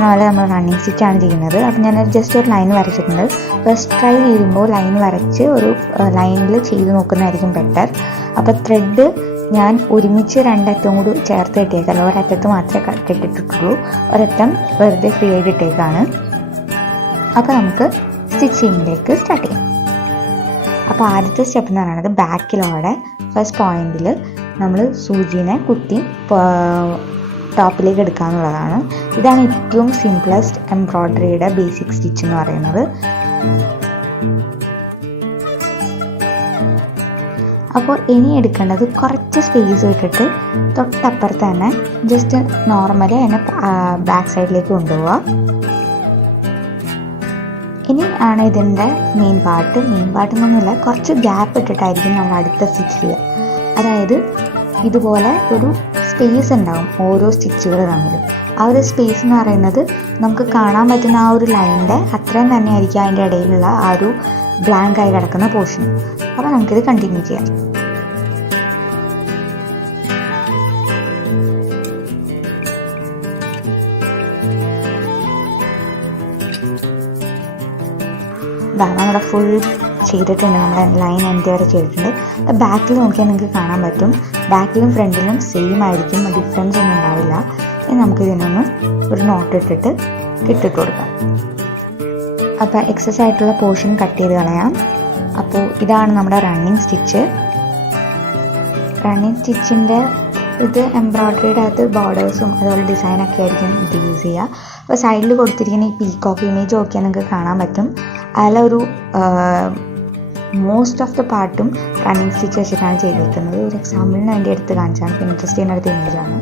അതുപോലെ നമ്മൾ റണ്ണിങ് സ്റ്റിച്ചാണ് ചെയ്യുന്നത്. അപ്പോൾ ഞാനൊരു ജസ്റ്റ് ഒരു ലൈൻ വരച്ചിട്ടുണ്ട്. ഫസ്റ്റ് ട്രൈ ചെയ്യുമ്പോൾ ലൈൻ വരച്ച് ഒരു ലൈനിൽ ചെയ്ത് നോക്കുന്നതായിരിക്കും ബെറ്റർ. അപ്പോൾ ത്രെഡ് ഞാൻ ഒരുമിച്ച് രണ്ടറ്റവും കൂടി ചേർത്ത് കെട്ടിയേക്കല്ല, ഒരറ്റത്ത് മാത്രമേ കെട്ടിട്ടുള്ളൂ, ഒരറ്റം വെറുതെ ഫ്രീ ആയിട്ട് ഇട്ടേക്കാണ്. അപ്പോൾ നമുക്ക് സ്റ്റിച്ചിങ്ങിലേക്ക് സ്റ്റാർട്ട് ചെയ്യാം. അപ്പോൾ ആദ്യത്തെ സ്റ്റെപ്പ് എന്ന് പറയുന്നത് ബാക്കിലോടെ ഫസ്റ്റ് പോയിന്റിൽ നമ്മൾ സൂചിനെ കുത്തി ടോപ്പിലേക്ക് എടുക്കുക എന്നുള്ളതാണ്. ഇതാണ് ഏറ്റവും സിംപ്ലസ്റ്റ് എംബ്രോയ്ഡറിയുടെ ബേസിക് സ്റ്റിച്ച് എന്ന് പറയുന്നത്. അപ്പോൾ ഇനി എടുക്കേണ്ടത് കുറച്ച് സ്പേസ് ഇട്ടിട്ട് തൊട്ടപ്പുറത്ത് തന്നെ ജസ്റ്റ് നോർമലി അതിനെ ബാക്ക് സൈഡിലേക്ക് കൊണ്ടുപോവുക. ഇനി ആണ് ഇതിൻ്റെ മെയിൻ പാർട്ട് എന്നൊന്നുമില്ല, കുറച്ച് ഗ്യാപ്പ് ഇട്ടിട്ടായിരിക്കും നമ്മൾ അടുത്ത സ്റ്റിച്ച് ചെയ്യുക. അതായത് ഇതുപോലെ ഒരു സ്പേസ് ഉണ്ടാവും ഓരോ സ്റ്റിച്ചുകൾ തമ്മിൽ. ആ ഒരു സ്പേസ് എന്ന് പറയുന്നത് നമുക്ക് കാണാൻ പറ്റുന്ന ആ ഒരു ലൈനിൻ്റെ അത്രയും തന്നെ ആയിരിക്കും അതിൻ്റെ ഇടയിലുള്ള ആ ഒരു ബ്ലാങ്ക് ആയി കിടക്കുന്ന പോർഷൻ. അപ്പോൾ നമുക്കിത് കണ്ടിന്യൂ ചെയ്യാം. നമ്മുടെ ഫുൾ ചെയ്തിട്ടുണ്ട്, നമ്മുടെ ലൈൻ എൻഡ് വരെ ചെയ്തിട്ടുണ്ട്. ബാക്കിൽ നോക്കിയാൽ നിങ്ങൾക്ക് കാണാൻ പറ്റും, ബാക്കിലും ഫ്രണ്ടിലും സെയിം ആയിരിക്കും, ഡിഫറൻസ് ഒന്നും ഉണ്ടാവില്ല. ഇനി നമുക്കിതിനൊന്ന് ഒരു നോട്ട് ഇട്ടിട്ട് ഇട്ടിട്ട് കൊടുക്കാം. അപ്പോൾ എക്സസ് ആയിട്ടുള്ള പോർഷൻ കട്ട് ചെയ്ത് കളയാം. അപ്പോൾ ഇതാണ് നമ്മുടെ റണ്ണിങ് സ്റ്റിച്ച്. റണ്ണിങ് സ്റ്റിച്ചിൻ്റെ ഇത് എംബ്രോയ്ഡറിയുടെ അകത്ത് ബോർഡേഴ്സും അതുപോലെ ഡിസൈനൊക്കെ ആയിരിക്കും ഇത് യൂസ് ചെയ്യുക. അപ്പോൾ സൈഡിൽ കൊടുത്തിരിക്കുന്ന ഈ പീകോക്ക് ഇമേജ് നോക്കിയാൽ നിങ്ങൾക്ക് കാണാൻ പറ്റും, അതിലൊരു മോസ്റ്റ് ഓഫ് ദ പാർട്ടും റണ്ണിങ് സ്റ്റിച്ച് വെച്ചിട്ടാണ് ചെയ്തിരിക്കുന്നത്. ഒരു എക്സാമ്പിളിന് വേണ്ടി എടുത്ത് കാണിച്ചാണ്, പിൻട്രസ്റ്റ് ചെയ്യുന്ന അടുത്ത ഇമേജാണ്.